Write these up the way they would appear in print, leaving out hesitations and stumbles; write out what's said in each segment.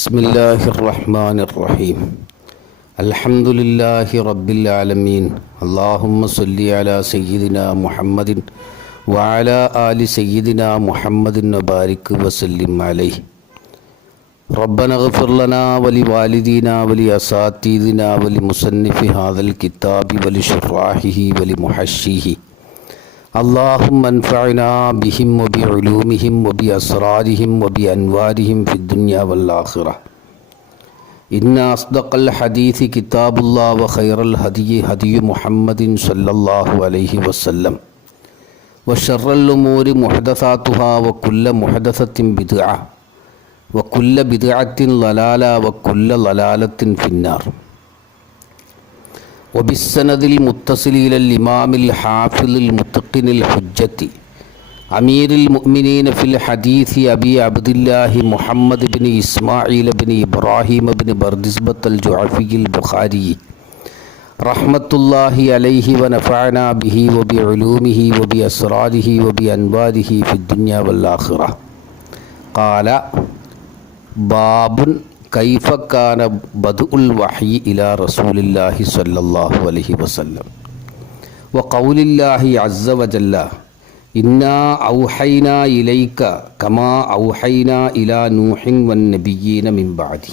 ബിസ്മില്ലാഹിർ റഹ്മാനിർ റഹീം. അൽഹംദുലില്ലാഹി റബ്ബിൽ ആലമീൻ. അല്ലാഹുമ്മ സ്വല്ലി അലാ സയ്യിദിനാ മുഹമ്മദിൻ വഅലാ ആലി സയ്യിദിനാ മുഹമ്മദിൻ വബാരിക് വസല്ലിം അലൈഹി. റബ്ബന ഗ്ഫിർ ലനാ വലി വാലിദീനാ വലി അസാതീദിനാ വലി മുസന്നിഫി ഹാദൽ കിതാബി വലി ശുറാഹിഹി വലി മുഹശ്ശിഹി. اللهم انفعنا بهم وبعلومهم وبأسرارهم وبأنوارهم في الدنيا والآخرة. إن أصدق الحديث كتاب الله وخير الهدي هدي محمد صلى الله عليه وسلم وشر الأمور محدثاتها وكل محدثة بدعة وكل بدعة ضلالة وكل ضلالة في النار. وبالسند المتصل إلى الإمام الحافظ المتقن الحجة أمير المؤمنين في الحديث أبي عبد الله محمد بن إسماعيل بن إبراهيم بن بردزبة الجعفي البخاري رحمة الله عليه ونفعنا به وبعلومه وبأسراره وبأنواره في الدنيا والآخرة. قال: باب കൈഫ കാന ബദഉൽ വഹ്യി ഇലാ റസൂലില്ലാഹി സ്വല്ലല്ലാഹു അലൈഹി വസല്ലം വഖൗലില്ലാഹി അസ്സ വജല്ല ഇന്നാ ഔഹൈനാ ഇലൈക കമാ ഔഹൈനാ ഇലാ നൂഹിൻ വന്നബിയ്യീന മിൻ ബഅദി.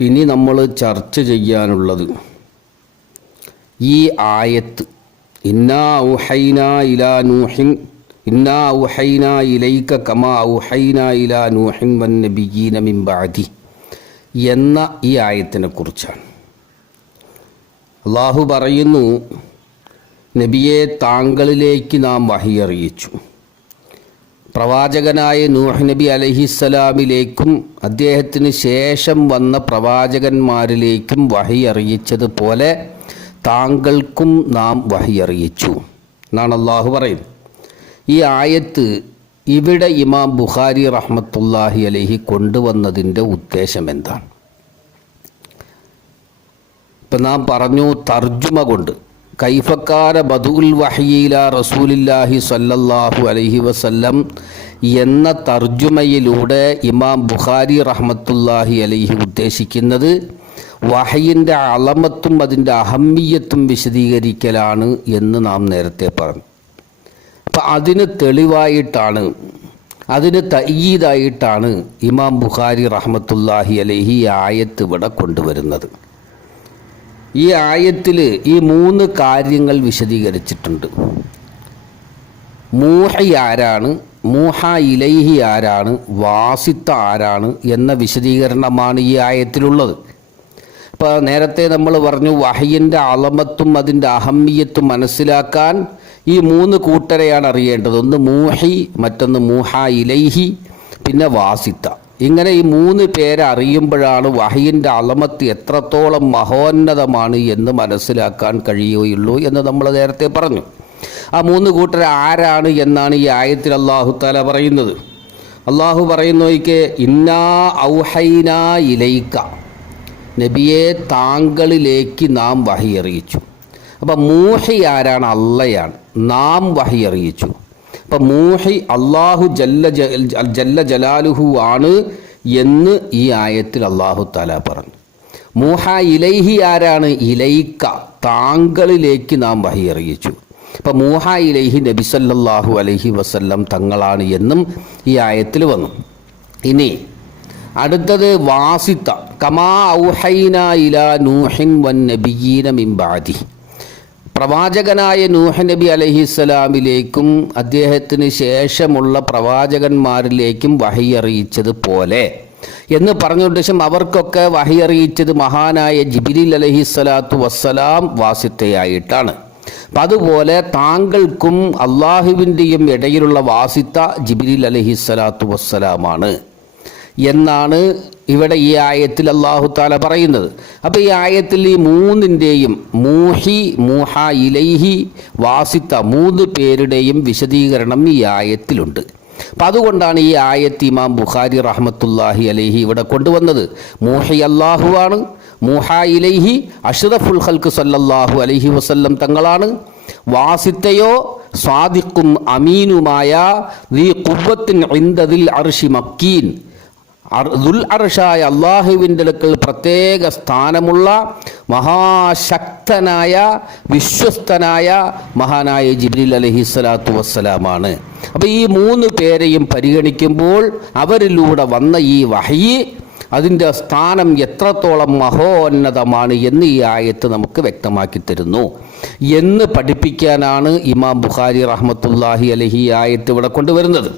പിന്നെ നമ്മൾ ചർച്ച ചെയ്യാനുള്ളത് ഈ ആയത്ത് ഇന്നാ ഔഹൈനാ ഇലാ നൂഹിൻ ഇന്നാ ഔഹൈനാ ഇലൈക കമാ ഔഹൈനാ ഇലാ നൂഹിൻ വന്നബിയ്യീന മിൻ ബഅദി എന്ന ഈ ആയത്തിനെ കുറിച്ചാണ്. അല്ലാഹു പറയുന്നു, നബിയെ, താങ്കളിലേക്ക് നാം വഹി അറിയിച്ചു. പ്രവാചകനായ നൂഹ് നബി അലൈഹിസ്സലാമിലേക്കും അദ്ദേഹത്തിന് ശേഷം വന്ന പ്രവാചകന്മാരിലേക്കും വഹി അറിയിച്ചതുപോലെ താങ്കൾക്കും നാം വഹി അറിയിച്ചു എന്നാണ് അല്ലാഹു പറയുന്നത്. ഈ ആയത്ത് ഇവിടെ ഇമാം ബുഖാരി റഹ്മത്തുള്ളാഹി അലൈഹി കൊണ്ടുവന്നതിൻ്റെ ഉദ്ദേശം എന്താണ്? ഇപ്പം നാം പറഞ്ഞു, തർജുമ കൊണ്ട് കൈഫക്കാന ബദുഉൽ വഹ്യി ഇലാ റസൂലില്ലാഹി സ്വല്ലല്ലാഹു അലൈഹി വസല്ലം എന്ന തർജുമയിലൂടെ ഇമാം ബുഖാരി റഹ്മത്തുള്ളാഹി അലൈഹി ഉദ്ദേശിക്കുന്നത് വഹയിൻ്റെ അളമത്തും അതിൻ്റെ അഹമ്മിയത്തും വിശദീകരിക്കലാണ് എന്ന് നാം നേരത്തെ പറഞ്ഞു. അപ്പം അതിന് തെളിവായിട്ടാണ്, അതിന് തഅയീദായിട്ടാണ് ഇമാം ബുഖാരി റഹ്മത്തുള്ളാഹി അലൈഹി ഈ ആയത്ത് ഇവിടെ കൊണ്ടുവരുന്നത്. ഈ ആയത്തിൽ ഈ 3 കാര്യങ്ങൾ വിശദീകരിച്ചിട്ടുണ്ട്. മൂഹി ആരാണ്, മൂഹ ഇലൈഹി ആരാണ്, വാസിത്ത ആരാണ് എന്ന വിശദീകരണമാണ് ഈ ആയത്തിലുള്ളത്. ഇപ്പോൾ നേരത്തെ നമ്മൾ പറഞ്ഞു, വഹയിൻ്റെ അളമത്തും അതിൻ്റെ അഹമ്മിയത്തും മനസ്സിലാക്കാൻ ഈ 3 കൂട്ടരെയാണ് അറിയേണ്ടത്. ഒന്ന് മൂഹി, മറ്റൊന്ന് മൂഹ ഇലൈഹി, പിന്നെ വാസിത്ത. ഇങ്ങനെ ഈ 3 പേരെ അറിയുമ്പോഴാണ് വഹയിൻ്റെ അളമത്ത് എത്രത്തോളം മഹോന്നതമാണ് എന്ന് മനസ്സിലാക്കാൻ കഴിയുകയുള്ളൂ എന്ന് നമ്മൾ നേരത്തെ പറഞ്ഞു. ആ 3 കൂട്ടർ ആരാണ് എന്നാണ് ഈ ആയത്തിൽ അല്ലാഹു തആല പറയുന്നത്. അല്ലാഹു പറയുന്നോയ്ക്ക് ഇന്നാ ഔഹൈനാ ഇലൈക, നബിയെ, താങ്കളിലേക്ക് നാം വഹി അറിയിച്ചു. അപ്പം മൂഹി ആരാണ്? അള്ളയാണ്. നാം വഹി അറിയിച്ചു. അപ്പം മൂഹി അള്ളാഹു ജല്ല ജലാലുഹു ആണ് എന്ന് ഈ ആയത്തിൽ അല്ലാഹു തആല പറഞ്ഞു. മൂഹ ഇലൈഹി ആരാണ്? ഇലൈക, താങ്കളിലേക്ക് നാം വഹി അറിയിച്ചു. അപ്പം മൂഹ ഇലൈഹി നബി സല്ലല്ലാഹു അലൈഹി വസല്ലം തങ്ങളാണ് എന്നും ഈ ആയത്തിൽ വന്നു. ഇനി അടുത്തത് വാസിത്ത. കമാ ഔഹൈനാ ഇലാ നൂഹിൻ വന്നബിയ്യീന മിൻ ബഅദി. പ്രവാചകനായ നൂഹ് നബി അലൈഹിസ്സലാമിലേക്കും അദ്ദേഹത്തിന് ശേഷമുള്ള പ്രവാചകന്മാരിലേക്കും വഹി അറിയിച്ചതുപോലെ എന്ന് പറഞ്ഞുകൊണ്ട് ശേഷം അവർക്കൊക്കെ വഹി അറിയിച്ചത് മഹാനായ ജിബ്രീൽ അലൈഹിസ്സലാത്തു വസ്സലാം വാസിത്തയായിട്ടാണ്. അപ്പം അതുപോലെ താങ്കൾക്കും അള്ളാഹുവിൻ്റെയും ഇടയിലുള്ള വാസിത്ത ജിബ്രീൽ അലൈഹിസ്സലാത്തു വസ്സലാമാണ് എന്നാണ് ഇവിടെ ഈ ആയത്തിൽ അല്ലാഹു തആല പറയുന്നത്. അപ്പോൾ ഈ ആയത്തിൽ ഈ 3ൻ്റെയും മൂഹി, മൂഹ ഇലൈഹി, വാസിത്ത 3 പേരുടെയും വിശദീകരണം ഈ ആയത്തിലുണ്ട്. അപ്പം അതുകൊണ്ടാണ് ഈ ആയത്ത് ഇമാം ബുഖാരി റഹ്മത്തുള്ളാഹി അലൈഹി ഇവിടെ കൊണ്ടുവന്നത്. മൂഹി അല്ലാഹുവാണ്, മൂഹ ഇലൈഹി അഷ്റഫുൽ ഖൽഖ് സല്ലല്ലാഹു അലൈഹി വസല്ലം തങ്ങളാണ്, വാസിത്തയോ സ്വാദിഖും അമീനുമായ ദീ ഖുവ്വത്തിൻ ഇൻദദിൽ അർശി മക്കീൻ, ദുൽ അർഷായ അള്ളാഹുവിൻ്റെ അടുക്കൽ പ്രത്യേക സ്ഥാനമുള്ള മഹാശക്തനായ വിശ്വസ്തനായ മഹാനായ ജിബ്രീൽ അലൈഹിസ്സലാത്തു വസ്സലാമാണ്. അപ്പോൾ ഈ 3 പേരെയും പരിഗണിക്കുമ്പോൾ അവരിലൂടെ വന്ന ഈ വഹയി അതിൻ്റെ സ്ഥാനം എത്രത്തോളം മഹോന്നതമാണ് എന്ന് ഈ ആയത്ത് നമുക്ക് വ്യക്തമാക്കി തരുന്നു എന്ന് പഠിപ്പിക്കാനാണ് ഇമാം ബുഖാരി റഹ്മത്തുള്ളാഹി അലൈഹി ഈ ആയത്ത് ഇവിടെ കൊണ്ടുവരുന്നത്.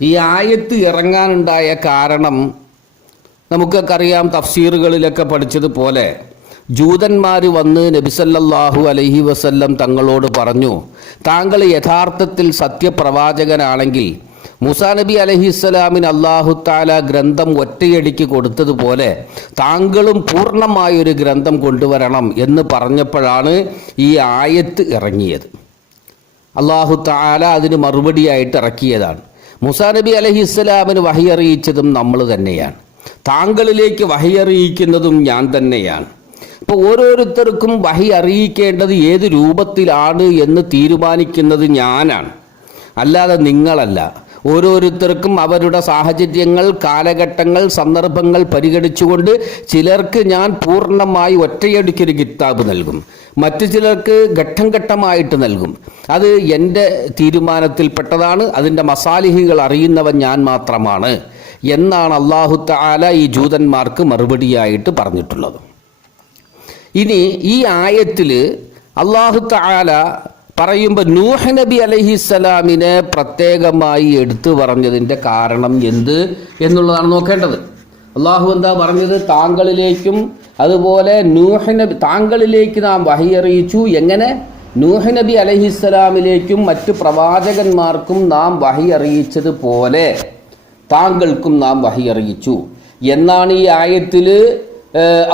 ഈ ആയത്ത് ഇറങ്ങാനുണ്ടായ കാരണം നമുക്കൊക്കെ അറിയാം. തഫ്സീറുകളിലൊക്കെ പഠിച്ചതുപോലെ ജൂതന്മാർ വന്ന് നബി സല്ലല്ലാഹു അലൈഹി വസല്ലം തങ്ങളോട് പറഞ്ഞു, താങ്കൾ യഥാർത്ഥത്തിൽ സത്യപ്രവാചകനാണെങ്കിൽ മൂസാ നബി അലൈഹിസ്സലാമിന് അല്ലാഹു തആല ഗ്രന്ഥം ഒറ്റയടിക്ക് കൊടുത്തതുപോലെ താങ്കളും പൂർണ്ണമായൊരു ഗ്രന്ഥം കൊണ്ടുവരണം എന്ന് പറഞ്ഞപ്പോഴാണ് ഈ ആയത്ത് ഇറങ്ങിയത്. അല്ലാഹു തആല അതിന് മറുപടിയായിട്ട് ഇറക്കിയതാണ്. മൂസാ നബി അലൈഹിസ്സലാമിന് വഹി അറിയിച്ചതും നമ്മൾ തന്നെയാണ്, താങ്കളിലേക്ക് വഹി അറിയിക്കുന്നതും ഞാൻ തന്നെയാണ്. അപ്പോൾ ഓരോരുത്തർക്കും വഹി അറിയിക്കേണ്ടത് ഏത് രൂപത്തിലാണ് എന്ന് തീരുമാനിക്കുന്നത് ഞാനാണ്, അല്ലാതെ നിങ്ങളല്ല. ഓരോരുത്തർക്കും അവരുടെ സാഹചര്യങ്ങൾ, കാലഘട്ടങ്ങൾ, സന്ദർഭങ്ങൾ പരിഗണിച്ചുകൊണ്ട് ചിലർക്ക് ഞാൻ പൂർണ്ണമായി ഒറ്റയടിക്കൊരു കിതാബ് നൽകും, മറ്റു ചിലർക്ക് ഘട്ടം ഘട്ടമായിട്ട് നൽകും. അത് എൻ്റെ തീരുമാനത്തിൽപ്പെട്ടതാണ്. അതിൻ്റെ മസാലിഹികൾ അറിയുന്നവൻ ഞാൻ മാത്രമാണ് എന്നാണ് അല്ലാഹു തആല ഈ ജൂതന്മാർക്ക് മറുപടിയായിട്ട് പറഞ്ഞിട്ടുള്ളത്. ഇനി ഈ ആയത്തിൽ അല്ലാഹു തആല പറയുമ്പോൾ നൂഹ് നബി അലൈഹിസ്സലാമിനെ പ്രത്യേകമായി എടുത്തു പറഞ്ഞതിൻ്റെ കാരണം എന്ത് എന്നുള്ളതാണ് നോക്കേണ്ടത്. അള്ളാഹു എന്താ പറഞ്ഞത്? താങ്കളിലേക്കും അതുപോലെ നൂഹ് നബി, താങ്കളിലേക്ക് നാം വഹി അറിയിച്ചു. എങ്ങനെ? നൂഹ് നബി അലൈഹിസ്സലാമിലേക്കും മറ്റു പ്രവാചകന്മാർക്കും നാം വഹി അറിയിച്ചതുപോലെ താങ്കൾക്കും നാം വഹി അറിയിച്ചു എന്നാണ് ഈ ആയത്തിൽ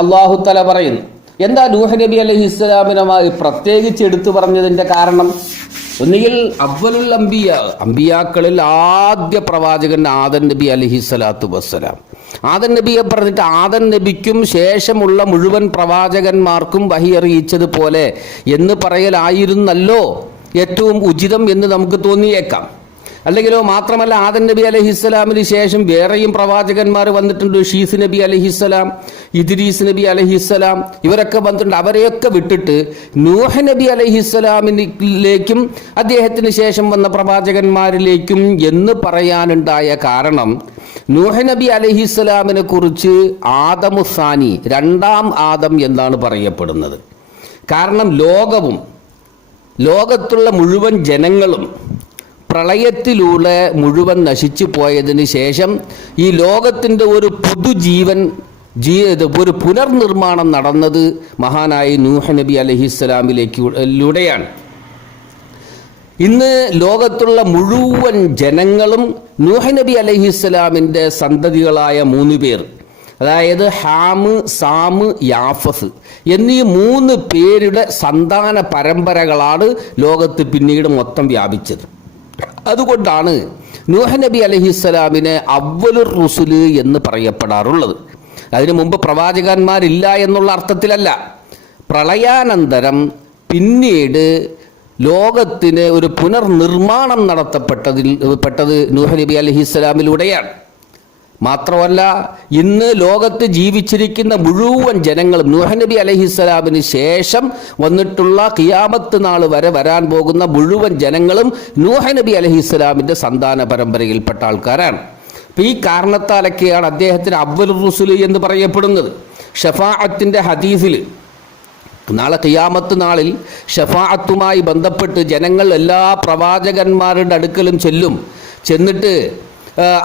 അള്ളാഹു തആല പറയുന്നത്. എന്താ നൂഹ് നബി അലൈഹിസ്സലാമിനുമായി പ്രത്യേകിച്ച് എടുത്തു പറഞ്ഞതിൻ്റെ കാരണം? ഒന്നുകിൽ അവ്വലുൽ അംബിയ, അംബിയാക്കളിൽ ആദ്യ പ്രവാചകൻ ആദൻ നബി അലൈഹിസ്സലാത്തു വസ്സലാം. ആദൻ നബിയെ പറഞ്ഞിട്ട് ആദൻ നബിക്കും ശേഷമുള്ള മുഴുവൻ പ്രവാചകന്മാർക്കും വഹി അറിയിച്ചതുപോലെ എന്ന് പറയലായിരുന്നല്ലോ ഏറ്റവും ഉചിതം എന്ന് നമുക്ക് തോന്നിയേക്കാം. അല്ലെങ്കിലോ മാത്രമല്ല, ആദൻ നബി അലൈഹിസ്സലാമിന് ശേഷം വേറെയും പ്രവാചകന്മാർ വന്നിട്ടുണ്ട്. ഷീസ് നബി അലൈഹിസ്സലാം, ഇദ്രീസ് നബി അലൈഹിസ്സലാം, ഇവരൊക്കെ വന്നിട്ടുണ്ട്. അവരെയൊക്കെ വിട്ടിട്ട് നൂഹ് നബി അലൈഹിസ്സലാമിലേക്കും അദ്ദേഹത്തിന് ശേഷം വന്ന പ്രവാചകന്മാരിലേക്കും എന്ന് പറയാനുണ്ടായ കാരണം, നൂഹ് നബി അലൈഹിസ്സലാമിനെ കുറിച്ച് ആദമുസാനി, രണ്ടാം ആദം എന്നാണ് പറയപ്പെടുന്നത്. കാരണം ലോകത്തുള്ള മുഴുവൻ ജനങ്ങളും പ്രളയത്തിലൂടെ മുഴുവൻ നശിച്ചു പോയതിന് ശേഷം ഈ ലോകത്തിൻ്റെ ഒരു പുതുജീവൻ, ഒരു പുനർനിർമ്മാണം നടന്നത് മഹാനായ നൂഹ് നബി അലൈഹിസ്സലാമിലൂടെയാണ്. ഇന്ന് ലോകത്തുള്ള മുഴുവൻ ജനങ്ങളും നൂഹ് നബി അലൈഹിസ്സലാമിൻ്റെ സന്തതികളായ 3 പേർ, അതായത് ഹാമ്, സാമ്, യാഫസ് എന്നീ 3 പേരുടെ സന്താന പരമ്പരകളാണ് ലോകത്ത് പിന്നീട് മൊത്തം വ്യാപിച്ചത്. അതുകൊണ്ടാണ് നൂഹ് നബി അലൈഹിസ്സലാമിനെ അവ്വലുർ റുസുല് എന്ന് പറയപ്പെടാറുള്ളത്. അതിനു മുമ്പ് പ്രവാചകന്മാരില്ല എന്നുള്ള അർത്ഥത്തിലല്ല. പ്രളയാനന്തരം പിന്നീട് ലോകത്തിന് ഒരു പുനർനിർമ്മാണം നടത്തപ്പെട്ടത് നൂഹ് നബി അലൈഹിസ്സലാമിലൂടെയാണ്. മാത്രമല്ല, ഇന്ന് ലോകത്ത് ജീവിച്ചിരിക്കുന്ന മുഴുവൻ ജനങ്ങളും നൂഹ് നബി അലൈഹിസ്സലാമിന് ശേഷം വന്നിട്ടുള്ള ഖിയാമത്ത് നാൾ വരെ വരാൻ പോകുന്ന മുഴുവൻ ജനങ്ങളും നൂഹ് നബി അലൈഹിസ്സലാമിൻ്റെ സന്താന പരമ്പരയിൽപ്പെട്ട ആൾക്കാരാണ്. അപ്പോൾ ഈ കാരണത്താലൊക്കെയാണ് അദ്ദേഹത്തിന് അവ്വലുർ റുസുൽ എന്ന് പറയപ്പെടുന്നത്. ഷഫാഅത്തിൻ്റെ ഹദീസിൽ നാളെ ഖിയാമത്ത് നാളിൽ ഷഫാഅത്തുമായി ബന്ധപ്പെട്ട് ജനങ്ങൾ എല്ലാ പ്രവാചകന്മാരുടെ അടുക്കലും ചെന്നിട്ട്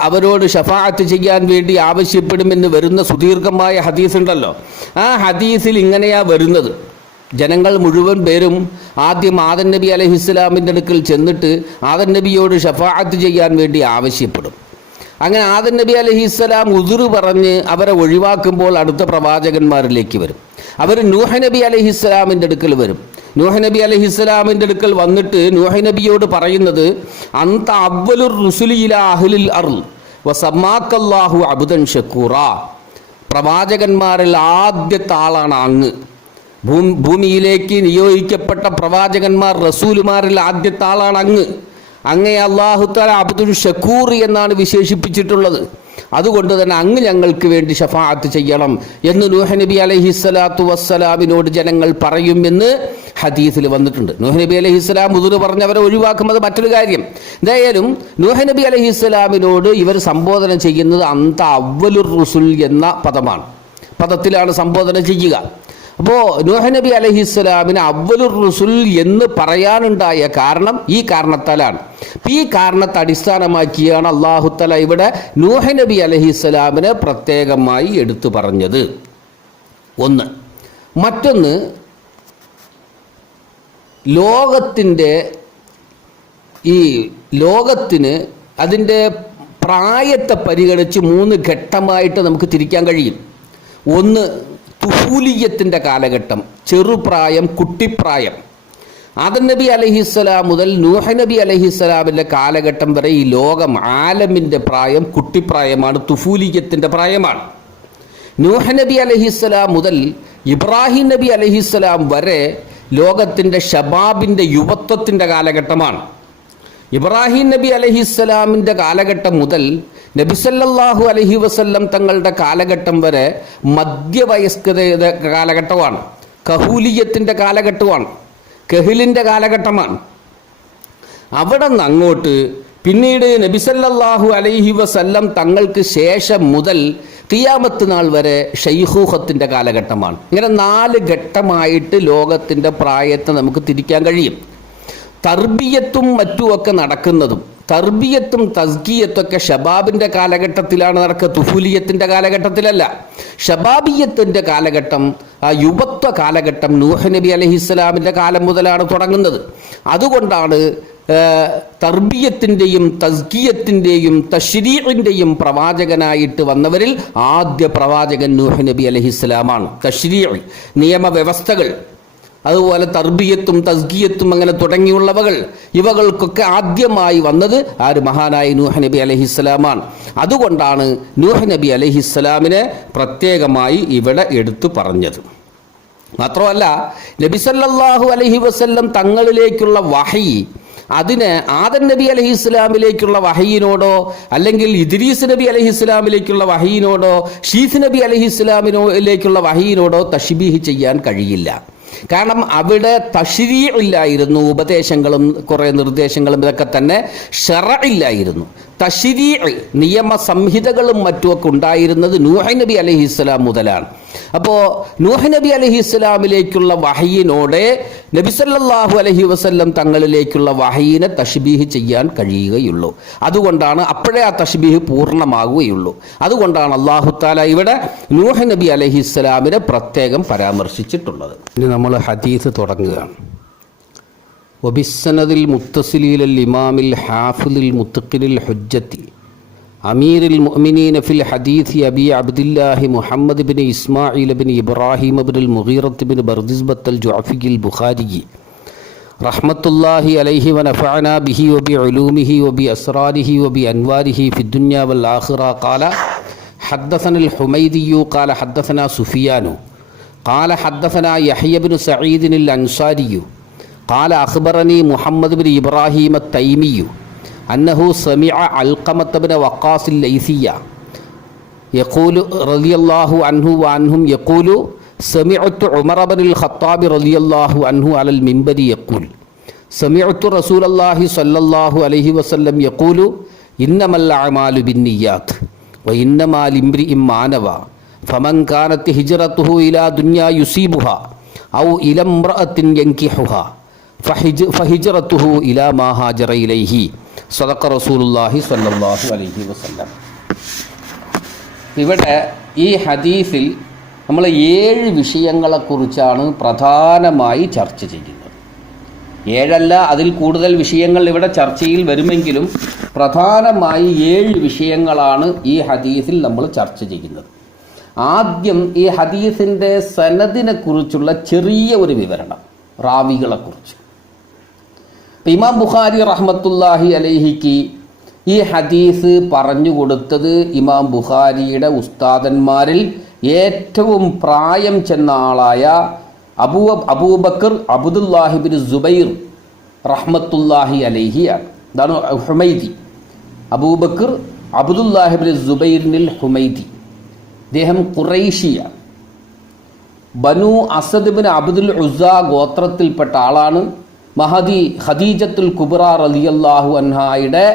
അവരോട് ഷഫാഅത്ത് ചെയ്യാൻ വേണ്ടി ആവശ്യപ്പെടുമെന്ന് വരുന്ന സുദീർഘമായ ഹദീസ് ഉണ്ടല്ലോ. ആ ഹദീസിൽ ഇങ്ങനെയാ വരുന്നത്: ജനങ്ങൾ മുഴുവൻ പേരും ആദ്യം ആദൻ നബി അലൈഹിസ്സലാമിൻ്റെ അടുക്കൽ ചെന്നിട്ട് ആദൻ നബിയോട് ഷഫാഅത്ത് ചെയ്യാൻ വേണ്ടി ആവശ്യപ്പെടും. അങ്ങനെ ആദൻ നബി അലൈഹിസ്സലാം ഉദുറ് പറഞ്ഞ് അവരെ ഒഴിവാക്കുമ്പോൾ അടുത്ത പ്രവാചകന്മാരിലേക്ക് വരും. അവർ നൂഹ് നബി അലൈഹിസ്സലാമിൻ്റെ അടുക്കൽ വരും. നൂഹ് നബി അലൈഹിസ്സലാമിൻ്റെ അടുക്കൽ വന്നിട്ട് നൂഹ് നബിയോട് പറയുന്നത്, അന്ത അവ്വലുർ റുസുലി ഇലാ അഹ്ലിൽ അർള് വസമ്മാക്കല്ലാഹു അബ്ദൻ ഷക്കൂറ. പ്രവാചകന്മാരിൽ ആദ്യത്തെ ആളാണ് അങ്ങ്. ഭൂമിയിലേക്ക് നിയോഗിക്കപ്പെട്ട പ്രവാചകന്മാർ റസൂലുമാരിൽ ആദ്യത്തെ ആളാണ് അങ്ങേ അല്ലാഹു തആല അബ്ദുൽ ഷക്കൂർ എന്നാണ് വിശേഷിപ്പിച്ചിട്ടുള്ളത്. അതുകൊണ്ട് തന്നെ അങ്ങ് ഞങ്ങൾക്ക് വേണ്ടി ശഫാഅത്ത് ചെയ്യണം എന്ന് നൂഹ് നബി അലൈഹിസ്സലാത്തു വസ്സലാമിനോട് ജനങ്ങൾ പറയുമെന്ന് ഹദീസിൽ വന്നിട്ടുണ്ട്. നൂഹ് നബി അലൈഹിസ്സലാം ഉദുർ പറഞ്ഞവരെ ഒഴിവാക്കുന്നത് മറ്റൊരു കാര്യം. എന്തായാലും നൂഹ് നബി അലൈഹിസ്സലാമിനോട് ഇവർ സംബോധന ചെയ്യുന്നത് അന്ത അവ്വലുർ റുസുൽ എന്ന പദത്തിലാണ് സംബോധന ചെയ്യുക. അപ്പോൾ നൂഹ് നബി അലൈഹിസ്സലാമിന് അവ്വലുർ റുസുൽ എന്ന് പറയാനുണ്ടായ കാരണം ഈ കാരണത്താലാണ്. ഈ കാരണത്തെ അടിസ്ഥാനമാക്കിയാണ് അല്ലാഹു തആല ഇവിടെ നൂഹ് നബി അലൈഹിസ്സലാമിനെ പ്രത്യേകമായി എടുത്തു പറഞ്ഞത്. ഒന്ന്. മറ്റൊന്ന്, ലോകത്തിന് അതിൻ്റെ പ്രായത്തെ പരിഗണിച്ച് 3 ഘട്ടമായിട്ട് നമുക്ക് തിരിക്കാൻ കഴിയും. ഒന്ന്, തുഫൂലിയത്തിൻ്റെ കാലഘട്ടം, ചെറുപ്രായം, കുട്ടിപ്രായം. ആദം നബി അലൈഹിസ്സലാം മുതൽ നൂഹ് നബി അലൈഹിസ്സലാമിൻ്റെ കാലഘട്ടം വരെ ഈ ലോകം ആലമിൻ്റെ പ്രായം കുട്ടിപ്രായമാണ്, തുഫൂലിയത്തിൻ്റെ പ്രായമാണ്. നൂഹ് നബി അലൈഹിസ്സലാം മുതൽ ഇബ്രാഹിം നബി അലൈഹിസ്സലാം വരെ ലോകത്തിൻ്റെ ഷബാബിൻ്റെ യുവത്വത്തിൻ്റെ കാലഘട്ടമാണ്. ഇബ്രാഹിം നബി അലൈഹിസ്സലാമിൻ്റെ കാലഘട്ടം മുതൽ നബി സല്ലല്ലാഹു അലൈഹി വസല്ലം തങ്ങളുടെ കാലഘട്ടം വരെ മധ്യവയസ്കതയുടെ കാലഘട്ടമാണ്, കഹൂലിയത്തിൻ്റെ കാലഘട്ടമാണ്, കഹിലിൻ്റെ കാലഘട്ടമാണ്. അവിടെ നിന്ന് അങ്ങോട്ട് പിന്നീട് നബി സല്ലല്ലാഹു അലൈഹി വസല്ലം തങ്ങൾക്ക് ശേഷം മുതൽ ഖിയാമത്ത് നാൾ വരെ ഷൈഖൂഖത്തിൻ്റെ കാലഘട്ടമാണ്. ഇങ്ങനെ 4 ഘട്ടമായിട്ട് ലോകത്തിൻ്റെ പ്രായത്തെ നമുക്ക് തിരിക്കാൻ കഴിയും. തർബിയത്തും മറ്റുമൊക്കെ നടക്കുന്നതും തർബിയത്തും തസ്കിയത്തൊക്കെ ഷബാബിൻ്റെ കാലഘട്ടത്തിലാണ് നടക്കുക, തുഫൂലിയത്തിൻ്റെ കാലഘട്ടത്തിലല്ല. ഷബാബിയത്തിൻ്റെ കാലഘട്ടം, ആ യുവത്വ കാലഘട്ടം നൂഹ് നബി അലൈഹിസ്സലാമിൻ്റെ കാലം മുതലാണ് തുടങ്ങുന്നത്. അതുകൊണ്ടാണ് തർബിയത്തിൻ്റെയും തസ്കിയത്തിൻ്റെയും തശ്രീഇൻ്റെയും പ്രവാചകനായിട്ട് വന്നവരിൽ ആദ്യ പ്രവാചകൻ നൂഹ് നബി അലൈഹിസ്സലാമാണ്. തശ്രീഇ, നിയമവ്യവസ്ഥകൾ, അതുപോലെ തർബിയത്തും തസ്കിയത്തും അങ്ങനെ തുടങ്ങിയുള്ളവകൾ, ഇവകൾക്കൊക്കെ ആദ്യമായി വന്നത് മഹാനായ നൂഹ് നബി അലൈഹിസ്സലാമാണ്. അതുകൊണ്ടാണ് നൂഹ് നബി അലൈഹിസ്സലാമിനെ പ്രത്യേകമായി ഇവിടെ എടുത്തു പറഞ്ഞത്. മാത്രമല്ല നബി സല്ലല്ലാഹു അലൈഹി വസല്ലം തങ്ങളിലേക്കുള്ള വഹി, അതിന് ആദം നബി അലൈഹിസ്സലാമിലേക്കുള്ള വഹയിനോടോ അല്ലെങ്കിൽ ഇദ്രീസ് നബി അലൈഹിസ്സലാമിലേക്കുള്ള വഹയിനോടോ ഷീസ് നബി അലൈഹിസ്സലാമിലേക്കുള്ള വഹയിനോടോ തശ്ബീഹ് ചെയ്യാൻ കഴിയില്ല. കാരണം അവിടെ തശ്രീഇ ഇല്ലായിരുന്നു, ഉപദേശങ്ങളും കുറേ നിർദ്ദേശങ്ങളും ഇതൊക്കെ തന്നെ ശറഇല്ലായിരുന്നു. തശ്രീഇ, നിയമ സംഹിതകളും മറ്റുമൊക്കെ ഉണ്ടായിരുന്നത് നൂഹ് നബി അലൈഹിസ്സലാം മുതലാണ്. അപ്പോൾ നൂഹ് നബി അലൈഹിസ്സലാമിലേക്കുള്ള വഹയിനോടെ നബി സല്ലല്ലാഹു അലൈഹി വസല്ലം തങ്ങളിലേക്കുള്ള വഹയിനെ തശ്ബീഹ് ചെയ്യാൻ കഴിയുകയുള്ളൂ. അതുകൊണ്ടാണ് അപ്പോഴേ ആ തശ്ബീഹ് പൂർണ്ണമാകുകയുള്ളൂ. അതുകൊണ്ടാണ് അല്ലാഹു തആല ഇവിടെ നൂഹ് നബി അലൈഹിസ്സലാമിനെ പ്രത്യേകം പരാമർശിച്ചിട്ടുള്ളത്. ഇനി നമ്മൾ ഹദീസ് തുടങ്ങുകയാണ്. വബിസ്സനദിൽ മുത്തസിലിൽ ഇമാമിൽ ഹാഫിദിൽ മുത്തഖിനിൽ ഹുജ്ജത്തി അമീറുൽ മുഅ്മിനീന ഫിൽ ഹദീസ് അബി അബ്ദില്ലാഹി മുഹമ്മദ് ബിൻ ഇസ്മാഈൽ ബിൻ ഇബ്രാഹിം ബിൻ മുഗീറത്ത് ബിൻ ബർദിസ്ബത്ത് ജുഅഫിൽ ബുഖാരി റഹ്മത്തുള്ളാഹി അലൈഹി വനഫഅനാ ബിഹി വബി ഉലൂമിഹി വബി അസ്റാരിഹി വബി അൻവാരിഹി ഫിദ്ദുനിയ വൽ ആഖിറ ഖാല ഹദ്ദസനൽ ഹുമൈദിയു ഖാല ഹദ്ദസനാ സുഫിയാനു ഖാല ഹദ്ദസനാ യഹ്യ ബിൻ സഈദ് അൽ അൻസാരിയു ഖാല അഖ്ബറനി മുഹമ്മദ് ബിൻ ഇബ്രാഹിം അത്തൈമിയു അന്നഹു സമിഅ അൽഖമത ബിൻ വഖാസ് അൽ-ലൈസിയ യഖൂലു റളിയല്ലാഹു അൻഹു വഅൻഹും യഖൂലു സമിഅതു ഉമർ ബിൻ അൽ-ഖത്താബ് റളിയല്ലാഹു അൻഹു അലൽ മിൻബരി യഖൂൽ സമിഅതു റസൂലല്ലാഹി സ്വല്ലല്ലാഹു അലൈഹി വസല്ലം യഖൂലു ഇന്നമൽ അഅമാലു ബിന്നിയാത്ത് വഇന്നമാ ലിംറിഇൻ മാ നവ ഫമൻ കാനത് ഹിജ്റതുഹു ഇലാ ദുനിയാ യുസീബുഹാ ഔ ഇലാ ഇംറഅത്തിൻ യൻകിഹുഹാ ഫഹിജ്റതുഹു ഇലാ മാ ഹാജറ ഇലൈഹി സദഖ റസൂലുള്ളാഹി സ്വല്ലല്ലാഹു അലൈഹി വസല്ലം. ഇവിടെ ഈ ഹദീസിൽ നമ്മൾ 7 വിഷയങ്ങളെക്കുറിച്ചാണ് പ്രധാനമായി ചർച്ച ചെയ്യുന്നത്. 7 അല്ല, അതിൽ കൂടുതൽ വിഷയങ്ങൾ ഇവിടെ ചർച്ചയിൽ വരുമെങ്കിലും പ്രധാനമായി 7 വിഷയങ്ങളാണ് ഈ ഹദീസിൽ നമ്മൾ ചർച്ച ചെയ്യുന്നത്. ആദ്യം ഈ ഹദീസിൻ്റെ സനദിനെ കുറിച്ചുള്ള ചെറിയ ഒരു വിവരണം, റാവികളെക്കുറിച്ച്. ഇമാം ബുഖാരി റഹ്മത്തുള്ളാഹി അലൈഹിക്ക് ഈ ഹദീസ് പറഞ്ഞു കൊടുത്തത് ഇമാം ബുഖാരിയുടെ ഉസ്താദന്മാരിൽ ഏറ്റവും പ്രായം ചെന്ന ആളായ അബൂബക്കർ അബ്ദുല്ലാഹിബിൻ സുബൈർ റഹ്മത്തുല്ലാഹി അലൈഹിയാണ്. ഇതാണ് ഹുമൈദി. അബൂബക്കർ അബ്ദുല്ലാഹിബിൻ സുബൈറിനിൽ ഹുമൈദി. അദ്ദേഹം ഖുറൈശിയാണ്. ബനു അസദ് ബിൻ അബ്ദുൽ ഉസ്സ ഗോത്രത്തിൽപ്പെട്ട ആളാണ്. മഹദി ഖദീജത്തുൽ കുബ്ര റളിയല്ലാഹു അൻഹായുടെ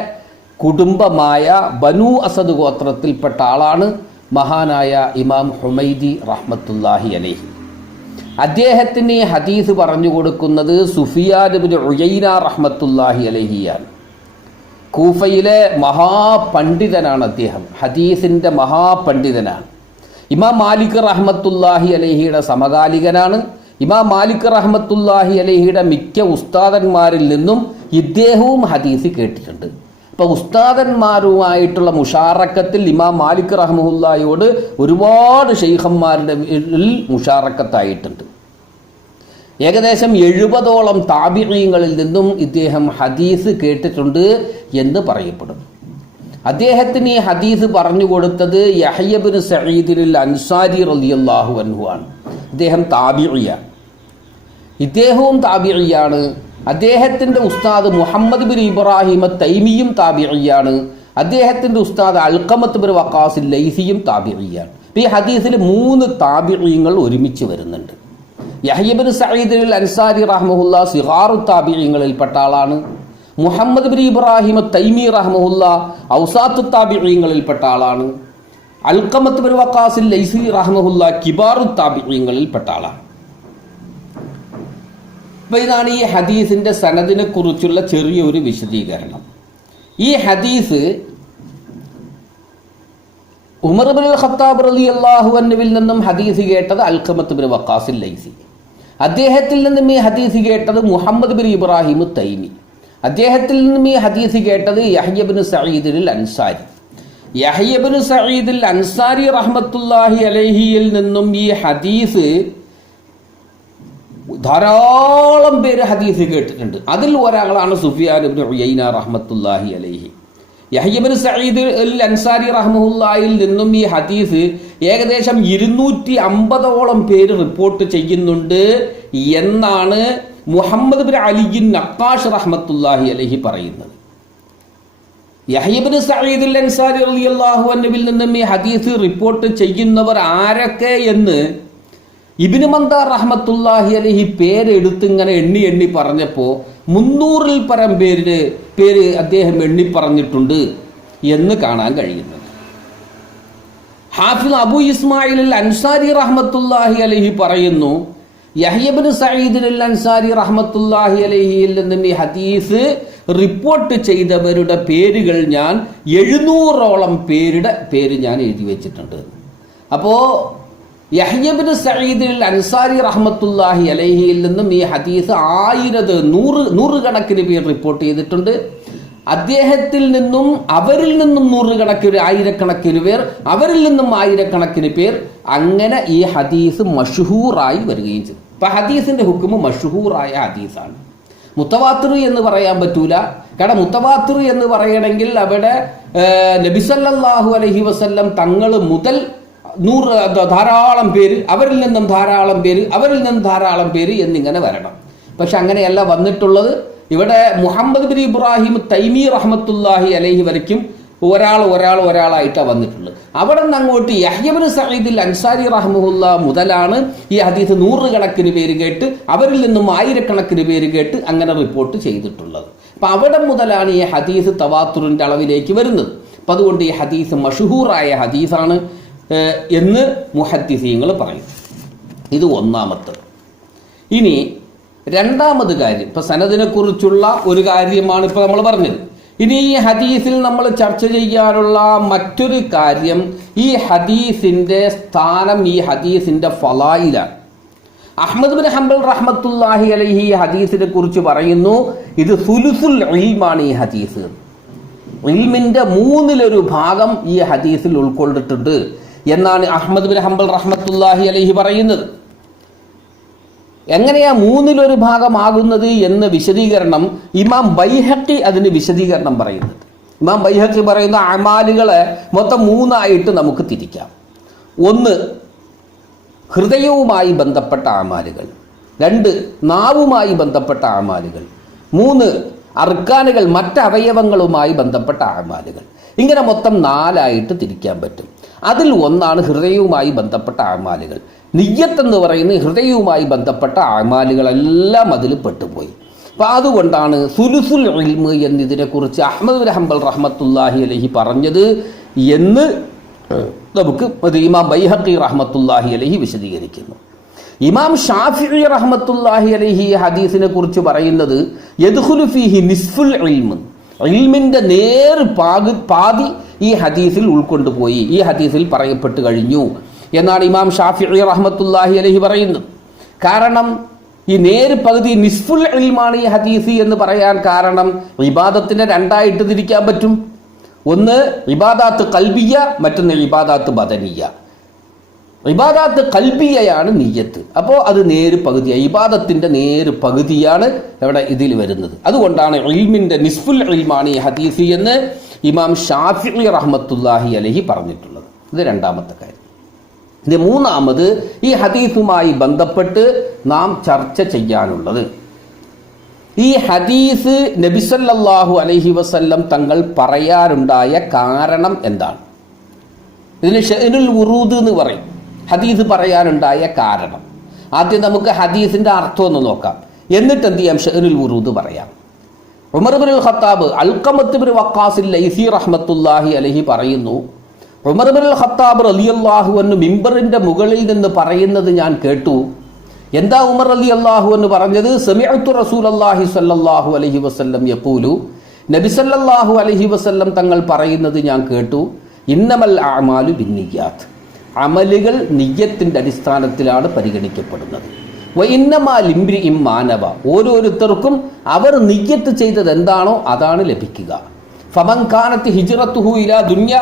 കുടുംബമായ ബനു അസദ് ഗോത്രത്തിൽപ്പെട്ട ആളാണ് മഹാനായ ഇമാം ഹുമൈദി റഹ്മത്തുല്ലാഹി അലൈഹി. അദ്ദേഹത്തിന് ഈ ഹദീസ് പറഞ്ഞു കൊടുക്കുന്നത് സുഫിയാൻ ഇബ്നു ഉയൈന റഹ്മത്തുല്ലാഹി അലൈഹിയാണ്. കൂഫയിലെ മഹാപണ്ഡിതനാണ് അദ്ദേഹം. ഹദീസിൻ്റെ മഹാപണ്ഡിതനാണ്. ഇമാം മാലിക് റഹ്മത്തുല്ലാഹി അലൈഹിയുടെ സമകാലികനാണ്. ഇമാം മാലിക് റഹ്മത്തുല്ലാഹി അലൈഹിയുടെ മിക്ക ഉസ്താദന്മാരിൽ നിന്നും ഇദ്ദേഹവും ഹദീസ് കേട്ടിട്ടുണ്ട്. അപ്പോൾ ഉസ്താദന്മാരുമായിട്ടുള്ള മുഷാറക്കത്തിൽ ഇമാം മാലിക് റഹ്മത്തുല്ലാഹിയോട് ഒരുപാട് ഷെയ്ഖന്മാരുടെ മുഷാറക്കത്തായിട്ടുണ്ട്. ഏകദേശം 70ഓളം താബിഈങ്ങളിൽ നിന്നും ഇദ്ദേഹം ഹദീസ് കേട്ടിട്ടുണ്ട് എന്ന് പറയപ്പെടുന്നു. അദ്ദേഹത്തിന് ഈ ഹദീസ് പറഞ്ഞു കൊടുത്തത് യഹ്യ ഇബ്നു സഈദ് അൻസാരി റളിയല്ലാഹു അൻഹു ആണ്. അദ്ദേഹം താബിഈയാണ്. ഇദ്ദേഹവും താബിഈയാണ്. അദ്ദേഹത്തിൻ്റെ ഉസ്താദ് മുഹമ്മദ് ബിൻ ഇബ്രാഹിം തൈമിയും താബിഈയാണ്. അദ്ദേഹത്തിൻ്റെ ഉസ്താദ് അൽഖമത്ത് ബിൻ വഖാസ് ലൈസിയും താബിഈയാണ്. ഈ ഹദീസിൽ 3 താബിഈങ്ങൾ ഒരുമിച്ച് വരുന്നുണ്ട്. യഹ്യ ഇബ്നു സഈദ് അൻസാരി റഹ്മഹുല്ലാ സിഗാറു താബിഈങ്ങളിൽപ്പെട്ട ആളാണ്. മുഹമ്മദ് ബിൻ ഇബ്രാഹിം തൈമി റഹ്മഹുല്ലാ ഔസാത്തു താബിഈങ്ങളിൽപ്പെട്ട ആളാണ്. അൽഖമത്ത് ബിൻ വഖാസ് ലൈസി റഹ്മഹുല്ലാ കിബാറു താബിഈങ്ങളിൽപ്പെട്ട ആളാണ്. അപ്പോൾ ഇതാണ് ഈ ഹദീസിൻ്റെ സനദിനെ കുറിച്ചുള്ള ചെറിയൊരു വിശദീകരണം. ഈ ഹദീസ് ഉമർ ഇബ്നുൽ ഖത്താബ് റളിയല്ലാഹു അൻഹുവിൽ നിന്നും ഹദീസ് കേട്ടത് അൽഖമത്ത് ബിൻ വഖാസ് ലൈസി. അദ്ദേഹത്തിൽ നിന്നും ഈ ഹദീസ് കേട്ടത് മുഹമ്മദ് ബിൻ ഇബ്രാഹിം തൈമി. അദ്ദേഹത്തിൽ നിന്നും ഈ ഹദീസ് കേട്ടത് യഹ്യ ഇബ്നു സഈദ് അൻസാരി. യഹ്യ ഇബ്നു സഈദ് അൻസാരി റഹ്മത്തുല്ലാഹി അലൈഹിയിൽ നിന്നും ഈ ഹദീസ് ധാരാളം പേര് ഹദീസ് കേട്ടിട്ടുണ്ട്. അതിൽ ഒരാളാണ് സുഫിയാൻ ഇബ്നു ഉയൈന റഹ്മത്തുല്ലാഹി അലൈഹി. യഹ്യ ഇബ്നു സഈദ് അൻസാരി റഹ്മത്തുള്ളാഹിയിൽ നിന്നും ഈ ഹദീസ് ഏകദേശം 250ഓളം പേര് റിപ്പോർട്ട് ചെയ്യുന്നുണ്ട് എന്നാണ് മുഹമ്മദ് ബിൻ അലിയിൻ നഖാഷ് റഹ്മത്തുല്ലാഹി അലൈഹി പറയുന്നത്. യഹ്യ ഇബ്നു സഈദ് അൻസാരി റളിയല്ലാഹു അൻഹുവിൽ നിന്നും ഈ ഹദീസ് റിപ്പോർട്ട് ചെയ്യുന്നവർ ആരൊക്കെ എന്ന് ഇബ്നു മന്ദാർ റഹ്മത്തുല്ലാഹി അലൈഹി പേരെടുത്ത് ഇങ്ങനെ എണ്ണി പറഞ്ഞപ്പോൾ 300-ൽ പരം പേര് അദ്ദേഹം എണ്ണി പറഞ്ഞിട്ടുണ്ട് എന്ന് കാണാൻ കഴിയുന്നത്. ഹാഫിദ് അബു ഇസ്മായിൽ അൻസാരി റഹ്മത്തുല്ലാഹി അലൈഹി പറയുന്നു, യഹ്യ ഇബ്നു സഈദ് അൻസാരി റഹ്മത്തുല്ലാഹി അലൈഹിയിൽ നിന്നും ഈ ഹദീസ് റിപ്പോർട്ട് ചെയ്തവരുടെ പേരുകൾ ഞാൻ 700ഓളം പേരുടെ പേര് ഞാൻ എഴുതി വെച്ചിട്ടുണ്ട്. അപ്പോൾ യഹ്യ ഇബ്നു സഈദ് അൻസാരി റഹ്മത്തുല്ലാഹി അലൈഹിയിൽ നിന്നും ഈ ഹദീസ് 100 കണക്കിന് പേർ റിപ്പോർട്ട് ചെയ്തിട്ടുണ്ട്. അദ്ദേഹത്തിൽ നിന്നും അവരിൽ നിന്നും 100 കണക്കിന് ആയിരക്കണക്കിന് പേർ, അവരിൽ നിന്നും ആയിരക്കണക്കിന് പേർ, അങ്ങനെ ഈ ഹദീസ് മഷ്ഹൂറായി വരികയും ചെയ്തു. അപ്പം ഹദീസിൻ്റെ ഹുക്കുമ് മഷ്ഹൂറായ ഹദീസാണ്. മുത്തവാത്തിർ എന്ന് പറയാൻ പറ്റൂല. കാരണം മുത്തവാത്തിർ എന്ന് പറയണമെങ്കിൽ അവിടെ നബി സല്ലല്ലാഹു അലൈഹി വസല്ലം തങ്ങൾ മുതൽ 100 ധാരാളം പേര്, അവരിൽ നിന്നും ധാരാളം പേര്, അവരിൽ നിന്നും ധാരാളം പേര് എന്നിങ്ങനെ വരണം. പക്ഷെ അങ്ങനെയല്ല വന്നിട്ടുള്ളത്. ഇവിടെ മുഹമ്മദ് ബിൻ ഇബ്രാഹിം തൈമി റഹ്മത്തുല്ലാഹി അലൈഹി വരയ്ക്കും ഒരാളായിട്ടാണ് വന്നിട്ടുള്ളത്. അവിടെ നിന്ന് അങ്ങോട്ട് യഹ്യ ഇബ്നു സഈദ് അൻസാരി റഹ്മഹുല്ലാ മുതലാണ് ഈ ഹദീസ് 100 കണക്കിന് പേര് കേട്ട്, അവരിൽ നിന്നും ആയിരക്കണക്കിന് പേര് കേട്ട് അങ്ങനെ റിപ്പോർട്ട് ചെയ്തിട്ടുള്ളത്. അപ്പം അവിടെ മുതലാണ് ഈ ഹദീസ് തവാത്തുറിൻ്റെ അളവിലേക്ക് വരുന്നത്. അപ്പം അതുകൊണ്ട് ഈ ഹദീസ് മഷ്ഹൂറായ ഹദീസാണ് എന്ന് മുഹദ്ദിസീങ്ങൾ പറയും. ഇത് ഒന്നാമത്തത്. ഇനി രണ്ടാമത് കാര്യം, ഇപ്പം സനദിനെ കുറിച്ചുള്ള ഒരു കാര്യമാണ് ഇപ്പോൾ നമ്മൾ പറഞ്ഞത്. ഇനി ഈ ഹദീസിൽ നമ്മൾ ചർച്ച ചെയ്യാനുള്ള മറ്റൊരു കാര്യം ഈ ഹദീസിൻ്റെ സ്ഥാനം, ഈ ഹദീസിൻ്റെ ഫളായിലാണ്. അഹ്മദ് ബിൻ ഹംബൽ റഹ്മത്തുല്ലാഹി അലൈഹി ഈ ഹദീസിനെ കുറിച്ച് പറയുന്നു, ഇത് സുലുസുൽ ഇൽമാണ്. ഈ ഹദീസ് ഇൽമിൻ്റെ 1/3 ഭാഗം ഈ ഹദീസിൽ ഉൾക്കൊണ്ടിട്ടുണ്ട് എന്നാണ് അഹ്മദ് ബിൻ ഹംബൽ റഹ്മത്തുല്ലാഹി അലൈഹി പറയുന്നത്. എങ്ങനെയാ 1/3 ഭാഗമാകുന്നത് എന്ന് വിശദീകരണം ഇമാം ബൈഹഖി അതിന് വിശദീകരണം പറയുന്നത്. ഇമാം ബൈഹഖി പറയുന്ന അമാലുകളെ മൊത്തം 3 ആയിട്ട് നമുക്ക് തിരിക്കാം. ഒന്ന്, ഹൃദയവുമായി ബന്ധപ്പെട്ട അമാലുകൾ. 2 നാവുമായി ബന്ധപ്പെട്ട അമാലുകൾ, 3 അർക്കാനുകൾ മറ്റവയവങ്ങളുമായി ബന്ധപ്പെട്ട അമാലുകൾ. ഇങ്ങനെ മൊത്തം 4 തിരിക്കാൻ പറ്റും. അതിൽ ഒന്നാണ് ഹൃദയവുമായി ബന്ധപ്പെട്ട അമാലുകൾ. നിയ്യത്ത് എന്ന് പറയുന്നത് ഹൃദയവുമായി ബന്ധപ്പെട്ട അമാലുകളെല്ലാം അതിൽ പെട്ടുപോയി. അപ്പം അതുകൊണ്ടാണ് സുലുസുൽ ഇൽമ് എന്നതിനെക്കുറിച്ച് അഹ്മദ് ബിൻ ഹംബൽ റഹ്മത്തുള്ളാഹി അലൈഹി പറഞ്ഞത് എന്ന് നമുക്ക് ഇമാം ബൈഹഖി റഹ്മത്തുള്ളാഹി അലൈഹി വിശദീകരിക്കുന്നു. ഇമാം ഷാഫിഈ റഹ്മത്തുള്ളാഹി അലൈഹി ഹദീസിനെ കുറിച്ച് പറയുന്നത് യദ്ഖുലു ഫീഹി നിസ്ഫുൽ ഇൽമ്, ഇൽമിൻ്റെ പാതി ഈ ഹദീസിൽ ഉൾക്കൊണ്ടുപോയി, ഈ ഹദീസിൽ പറയപ്പെട്ട് കഴിഞ്ഞു എന്നാണ് ഇമാം ഷാഫിഈ റഹ്മത്തുള്ളാഹി അലൈഹി പറയുന്നത്. കാരണം ഈ പകുതി നിസ്ഫുൽ ഇൽമാണ് ഈ ഹദീസ് എന്ന് പറയാൻ കാരണം ഇബാദത്തിനെ 2 തിരിക്കാൻ പറ്റും. ഒന്ന് ഇബാദാത്ത് ഖൽബിയ, മറ്റൊന്ന് ഇബാദാത്ത് ബദനിയ. ഇബാദാത്ത് ഖൽബിയയാണ് നിയ്യത്ത്. അപ്പോൾ അത് പകുതിയാണ്, ഇബാദത്തിൻ്റെ പകുതിയാണ് ഇവിടെ ഇതിൽ വരുന്നത്. അതുകൊണ്ടാണ് ഇൽമിൻ്റെ നിസ്ഫുൽ ഇൽമാണ് ഈ ഹദീസ് എന്ന് ഇമാം ഷാഫിഈ റഹ്മത്തുള്ളാഹി അലൈഹി പറഞ്ഞിട്ടുള്ളത്. ഇത് 2ാമത്തെ കാര്യം. ഇത് 3ാമത് ഈ ഹദീസുമായി ബന്ധപ്പെട്ട് നാം ചർച്ച ചെയ്യാനുള്ളത്, ഈ ഹദീസ് നബി സല്ലല്ലാഹു അലൈഹി വസല്ലം തങ്ങൾ പറയാനുണ്ടായ കാരണം എന്താണ്? ഇതിന് ഷഅ്നുൽ വുറൂദ് എന്ന് പറയും, ഹദീസ് പറയാനുണ്ടായ കാരണം. ആദ്യം നമുക്ക് ഹദീസിൻ്റെ അർത്ഥം ഒന്ന് നോക്കാം, എന്നിട്ട് എന്ത് ചെയ്യാം, ഷഅ്നുൽ വുറൂദ് പറയാം. ഉമർ ഇബ്നുൽ ഖത്താബ് അൽഖമത്ത് ഇബ്നു വഖാസ് ലൈസി റഹ്മത്തുള്ളാഹി അലൈഹി പറയുന്നു, ഉമർ ഇബ്നുൽ ഖത്താബ് റളിയല്ലാഹു അൻഹു മിമ്പറിന്റെ മുകളിൽ നിന്ന് പറയുന്നത് ഞാൻ കേട്ടു. എന്താ ഉമർ റളിയല്ലാഹു അൻഹു പറഞ്ഞത്? സമിഅ്തു റസൂലല്ലാഹി സ്വല്ലല്ലാഹു അലൈഹി വസല്ലം യഖൂലു, നബി സല്ലല്ലാഹു അലൈഹി വസല്ലം തങ്ങൾ പറയുന്നത് ഞാൻ കേട്ടു, ഇന്നമൽ അഅമാലു ബിന്നിയ്യാത്ത്, അമലുകൾ നിയ്യത്തിന്റെ അടിസ്ഥാനത്തിലാണ് പരിഗണിക്കപ്പെടുന്നത്. വ ഇന്നമാ ലിംരിഇൻ മാനവ, ഓരോരുത്തർക്കും അവർ നിയ്യത്ത് ചെയ്തത് എന്താണോ അതാണ് ലഭിക്കുക. ഫമൻ കാനത്ത് ഹിജ്റത്തുഹു ഇലാ ദുനിയ,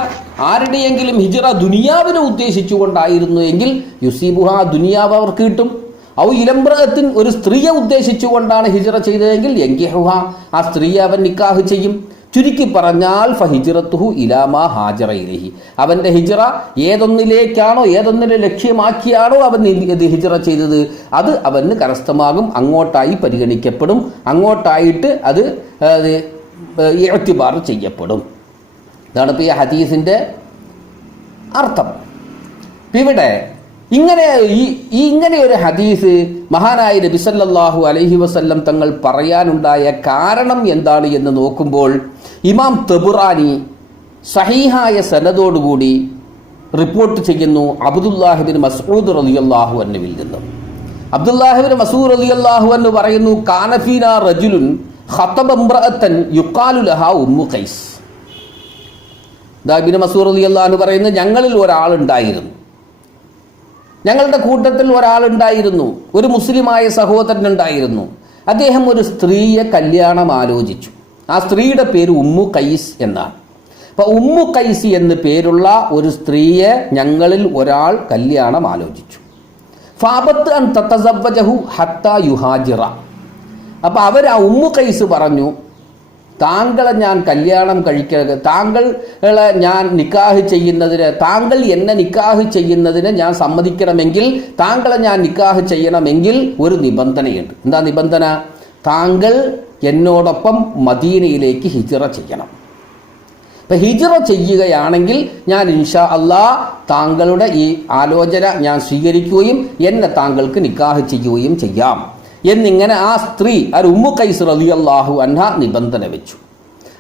ആരുടെയെങ്കിലും ഹിജ്റ ദുനിയാവിനെ ഉദ്ദേശിച്ചുകൊണ്ടായിരുന്നു എങ്കിൽ യുസീബുഹ, ദുനിയാവ് അവർക്ക് കിട്ടും. ഔ ഇലംബ്രഅത്തിൻ, ഒരു സ്ത്രീയെ ഉദ്ദേശിച്ചുകൊണ്ടാണ് ഹിജ്റ ചെയ്തതെങ്കിൽ യൻകിഹുഹ, ആ സ്ത്രീയെ അവൻ നിക്കാഹ് ചെയ്യും. ചുരുക്കി പറഞ്ഞാൽ ഫഹിജ്റത്തുഹു ഇലാമാ ഹാജറ ഇലൈഹി, അവൻ്റെ ഹിജ്റ ഏതൊന്നിലേക്കാണോ ഏതൊന്നിനെ ലക്ഷ്യമാക്കിയാണോ അവൻ ഹിജ്റ ചെയ്തത് അത് അവന് കരസ്ഥമാകും, അങ്ങോട്ടായി പരിഗണിക്കപ്പെടും, അങ്ങോട്ടായിട്ട് അത് ഇഅ്തിബാർ ചെയ്യപ്പെടും. ഇതാണ് ഇപ്പോൾ ഈ ഹദീസിൻ്റെ അർത്ഥം. ഇവിടെ ഇങ്ങനെ ഒരു ഹദീസ് മഹാനായ നബി സല്ലല്ലാഹു അലൈഹി വസല്ലം തങ്ങൾ പറയാനുണ്ടായ കാരണം എന്താണ് എന്ന് നോക്കുമ്പോൾ ഇമാം തബറാനി സഹീഹായ സനദോടുകൂടി റിപ്പോർട്ട് ചെയ്യുന്നു അബ്ദുല്ലാഹി ബിൻ മസ്ഊദ് റളിയല്ലാഹു അൻഹുവിൽ നിന്നും. അബ്ദുല്ലാഹി ബിൻ മസ്ഊദ് റളിയല്ലാഹു അൻഹു പറയുന്നു, കാനഫീനാ റജുലുൻ ഖതബ ഇംറഅതൻ യുഖാലു ലഹാ ഉമ്മു ഖൈസ്. ഇബ്നു മസ്ഊദ് റളിയല്ലാഹു അൻഹു പറയുന്നു, ഞങ്ങളിൽ ഒരാളുണ്ടായിരുന്നു, ഞങ്ങളുടെ കൂട്ടത്തിൽ ഒരാളുണ്ടായിരുന്നു, ഒരു മുസ്ലിമായ സഹോദരൻ ഉണ്ടായിരുന്നു. അദ്ദേഹം ഒരു സ്ത്രീയെ കല്യാണം ആലോചിച്ചു. ആ സ്ത്രീയുടെ പേര് ഉമ്മു ഖൈസ് എന്നാണ്. അപ്പോൾ ഉമ്മു ഖൈസ് എന്ന് പേരുള്ള ഒരു സ്ത്രീയെ ഞങ്ങളിൽ ഒരാൾ കല്യാണം ആലോചിച്ചു. ഫാബത്ത് അൻ തതസവ്വജഹു ഹത്താ യുഹാജിറ. അപ്പോൾ ആ ഉമ്മു ഖൈസ് പറഞ്ഞു, താങ്കളെ ഞാൻ കല്യാണം താങ്കളെ ഞാൻ നിക്കാഹ് ചെയ്യുന്നതിന്, താങ്കൾ എന്നെ നിക്കാഹ് ചെയ്യുന്നതിന് ഞാൻ സമ്മതിക്കണമെങ്കിൽ, താങ്കളെ ഞാൻ നിക്കാഹ് ചെയ്യണമെങ്കിൽ ഒരു നിബന്ധനയുണ്ട്. എന്താ നിബന്ധന? താങ്കൾ എന്നോടൊപ്പം മദീനയിലേക്ക് ഹിജ്റ ചെയ്യണം. അപ്പം ഹിജ്റ ചെയ്യുകയാണെങ്കിൽ ഞാൻ ഇൻഷാ അല്ലാഹ് താങ്കളുടെ ഈ ആലോചന ഞാൻ സ്വീകരിക്കുകയും എന്നെ താങ്കൾക്ക് നിക്കാഹ് ചെയ്യുകയും ചെയ്യാം എന്നിങ്ങനെ ആ സ്ത്രീ ഉമ്മു ഖൈസ് റളിയല്ലാഹു അൻഹ നിബന്ധന വെച്ചു.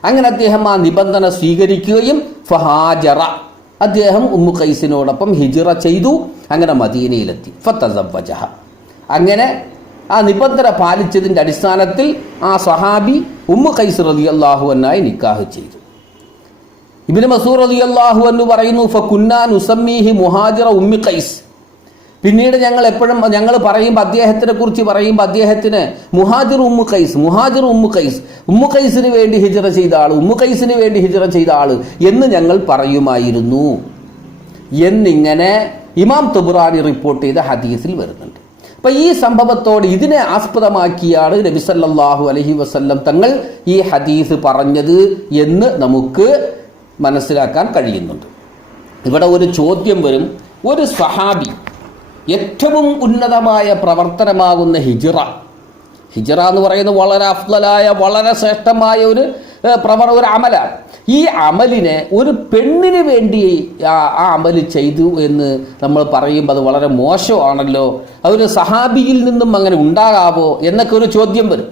അങ്ങനെ അദ്ദേഹം ആ നിബന്ധന സ്വീകരിക്കുകയും ഫഹാജറ, അദ്ദേഹം ഉമ്മു ഖൈസിനോടൊപ്പം ഹിജ്റ ചെയ്തു. അങ്ങനെ മദീനയിലെത്തി. ഫതസവ്വജഹ, അങ്ങനെ ആ നിബന്ധന പാലിച്ചതിൻ്റെ അടിസ്ഥാനത്തിൽ ആ സഹാബി ഉമ്മു ഖൈസ് റളിയല്ലാഹു അൻഹയെ നിക്കാഹ് ചെയ്തു. ഇബ്നു മസ്ഊദ് റളിയല്ലാഹു അൻഹു പറയുന്നു, ഫകുന്നാ നുസമ്മീഹി മുഹാജിറ ഉമ്മി ഖൈസ്. പിന്നീട് ഞങ്ങൾ പറയുമ്പോൾ അദ്ദേഹത്തിനെ കുറിച്ച് പറയുമ്പോൾ അദ്ദേഹത്തിന് മുഹാജിർ ഉമ്മു ഖൈസ്, ഉമ്മു ഖൈസിന് വേണ്ടി ഹിജ്റ ചെയ്ത ആൾ, ഉമ്മു ഖൈസിന് വേണ്ടി ഹിജ്റ ചെയ്ത ആൾ എന്ന് ഞങ്ങൾ പറയുമായിരുന്നു എന്നിങ്ങനെ ഇമാം തബറാനി റിപ്പോർട്ട് ചെയ്ത ഹദീസിൽ വരുന്നുണ്ട്. അപ്പം ഈ സംഭവത്തോട് ഇതിനെ ആസ്പദമാക്കിയാണ് നബി സല്ലല്ലാഹു അലൈഹി വസല്ലം തങ്ങൾ ഈ ഹദീസ് പറഞ്ഞത് എന്ന് നമുക്ക് മനസ്സിലാക്കാൻ കഴിയുന്നുണ്ട്. ഇവിടെ ഒരു ചോദ്യം വരും, ഒരു സഹാബി ഏറ്റവും ഉന്നതമായ പ്രവർത്തനമാകുന്ന ഹിജ്റ എന്ന് പറയുന്നത് വളരെ അഫ്ളലായ വളരെ ശ്രേഷ്ഠമായ ഒരു അമലാണ്. ഈ അമലിനെ ഒരു പെണ്ണിന് വേണ്ടി ആ അമല് ചെയ്തു എന്ന് നമ്മൾ പറയുമ്പോൾ അത് വളരെ മോശമാണല്ലോ, അതൊരു സഹാബിയിൽ നിന്നും അങ്ങനെ ഉണ്ടാകാവോ എന്നൊക്കെ ഒരു ചോദ്യം വരും.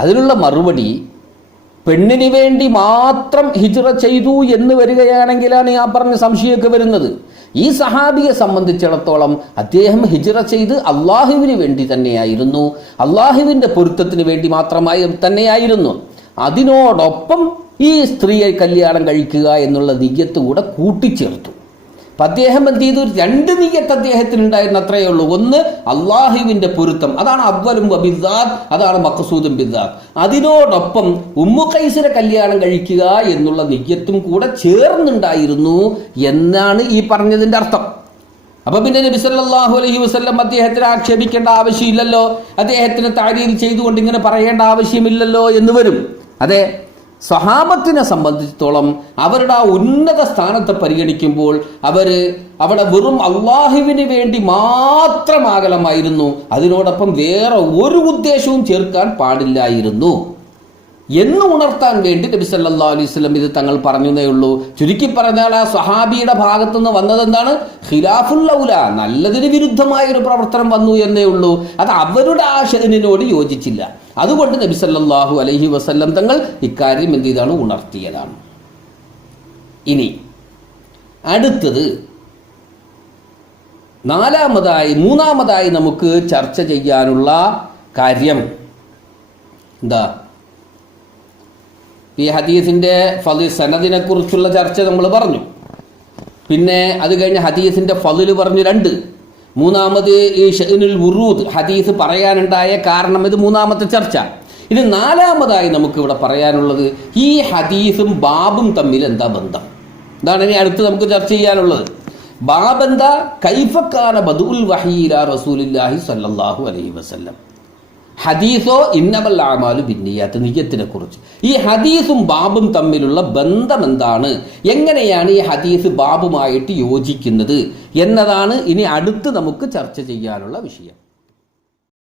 അതിനുള്ള മറുപടി, പെണ്ണിന് വേണ്ടി മാത്രം ഹിജ്റ ചെയ്തു എന്ന് വരികയാണെങ്കിലാണ് ആ പറഞ്ഞ സംശയമൊക്കെ വരുന്നത്. ഈ സഹാബിയെ സംബന്ധിച്ചിടത്തോളം അദ്ദേഹം ഹിജ്റ ചെയ്ത് അള്ളാഹുവിന് വേണ്ടി തന്നെയായിരുന്നു, അള്ളാഹുവിൻ്റെ പൊരുത്തത്തിന് വേണ്ടി മാത്രമായി തന്നെയായിരുന്നു. അതിനോടൊപ്പം ഈ സ്ത്രീയെ കല്യാണം കഴിക്കുക എന്നുള്ള നിയ്യത്ത് കൂടെ കൂട്ടിച്ചേർത്തു. അപ്പം അദ്ദേഹം എന്ത് ചെയ്തു? 2 നിയ്യത്ത് അദ്ദേഹത്തിനുണ്ടായിരുന്നു, അത്രയേ ഉള്ളൂ. ഒന്ന് അള്ളാഹുവിൻ്റെ പൊരുത്തം, അതാണ് അവ്വലും ബിദ്ദാത്ത്, അതാണ് മഖ്സൂദും ബിദ്ദാത്ത്. അതിനോടൊപ്പം ഉമ്മു ഖൈസിനെ കല്യാണം കഴിക്കുക എന്നുള്ള നിയ്യത്തും കൂടെ ചേർന്നുണ്ടായിരുന്നു എന്നാണ് ഈ പറഞ്ഞതിൻ്റെ അർത്ഥം. അപ്പൊ പിന്നെ നബി സല്ലല്ലാഹു അലൈഹി വസല്ലം അദ്ദേഹത്തിന് ആക്ഷേപിക്കേണ്ട ആവശ്യമില്ലല്ലോ, അദ്ദേഹത്തിന് താരീൽ ചെയ്തുകൊണ്ട് ഇങ്ങനെ പറയേണ്ട ആവശ്യമില്ലല്ലോ എന്ന് വരും. അതെ, സ്വഹാബത്തിനെ സംബന്ധിച്ചിടത്തോളം അവരുടെ ആ ഉന്നത സ്ഥാനത്തെ പരിഗണിക്കുമ്പോൾ അവിടെ വെറും അള്ളാഹുവിന് വേണ്ടി മാത്രമാകലമായിരുന്നു, അതിനോടൊപ്പം വേറെ ഒരു ഉദ്ദേശവും ചേർക്കാൻ പാടില്ലായിരുന്നു എന്ന് ഉണർത്താൻ വേണ്ടി നബി സല്ലല്ലാഹു അലൈഹി വസല്ലം ഇത് തങ്ങൾ പറഞ്ഞേ ഉള്ളൂ. ചുരുക്കി പറഞ്ഞാൽ ആ സ്വഹാബിയുടെ ഭാഗത്തുനിന്ന് വന്നതെന്താണ്? ഖിലാഫുൽ ഔല, നല്ലതിന് വിരുദ്ധമായ ഒരു പ്രവർത്തനം വന്നു എന്നേ ഉള്ളൂ. അത് അവരുടെ ആ ഷഅനിനോട് യോജിച്ചില്ല. അതുകൊണ്ട് നബി സല്ലല്ലാഹു അലൈഹി വസല്ലം തങ്ങൾ ഇക്കാര്യം എന്ത് ചെയ്താണ്? ഉണർത്തിയതാണ്. ഇനി അടുത്തത് മൂന്നാമതായി നമുക്ക് ചർച്ച ചെയ്യാനുള്ള കാര്യം എന്താ? ഈ ഹദീസിൻ്റെ സനദിനെ കുറിച്ചുള്ള ചർച്ച നമ്മൾ പറഞ്ഞു. പിന്നെ അത് കഴിഞ്ഞ് ഹദീസിൻ്റെ ഫളിൽ പറഞ്ഞു 2. മൂന്നാമത് ഈ ഷഅ്നുൽ വുറൂദ്, ഹദീസ് പറയാനുണ്ടായ കാരണം, ഇത് മൂന്നാമത്തെ ചർച്ച. ഇനി 4മതായി നമുക്ക് ഇവിടെ പറയാനുള്ളത് ഈ ഹദീസും ബാബും തമ്മിൽ എന്താ ബന്ധം? ഇതാണ് ഇനി അടുത്ത് നമുക്ക് ചർച്ച ചെയ്യാനുള്ളത്. ബാബ് എന്താ? കൈഫക്കാന ബദുഉൽ വഹീ ഇലാ റസൂലില്ലാഹി സ്വല്ലല്ലാഹു അലൈഹി വസല്ലം. ഹദീസോ ഇന്നമൽ അഅമാലു ബിന്നിയാത്ത്, നിയ്യത്തിനെ കുറിച്ച്. ഈ ഹദീസും ബാബും തമ്മിലുള്ള ബന്ധം എന്താണ്, എങ്ങനെയാണ് ഈ ഹദീസ് ബാബുമായിട്ട് യോജിക്കുന്നത് എന്നതാണ് ഇനി അടുത്ത് നമുക്ക് ചർച്ച ചെയ്യാനുള്ള വിഷയം.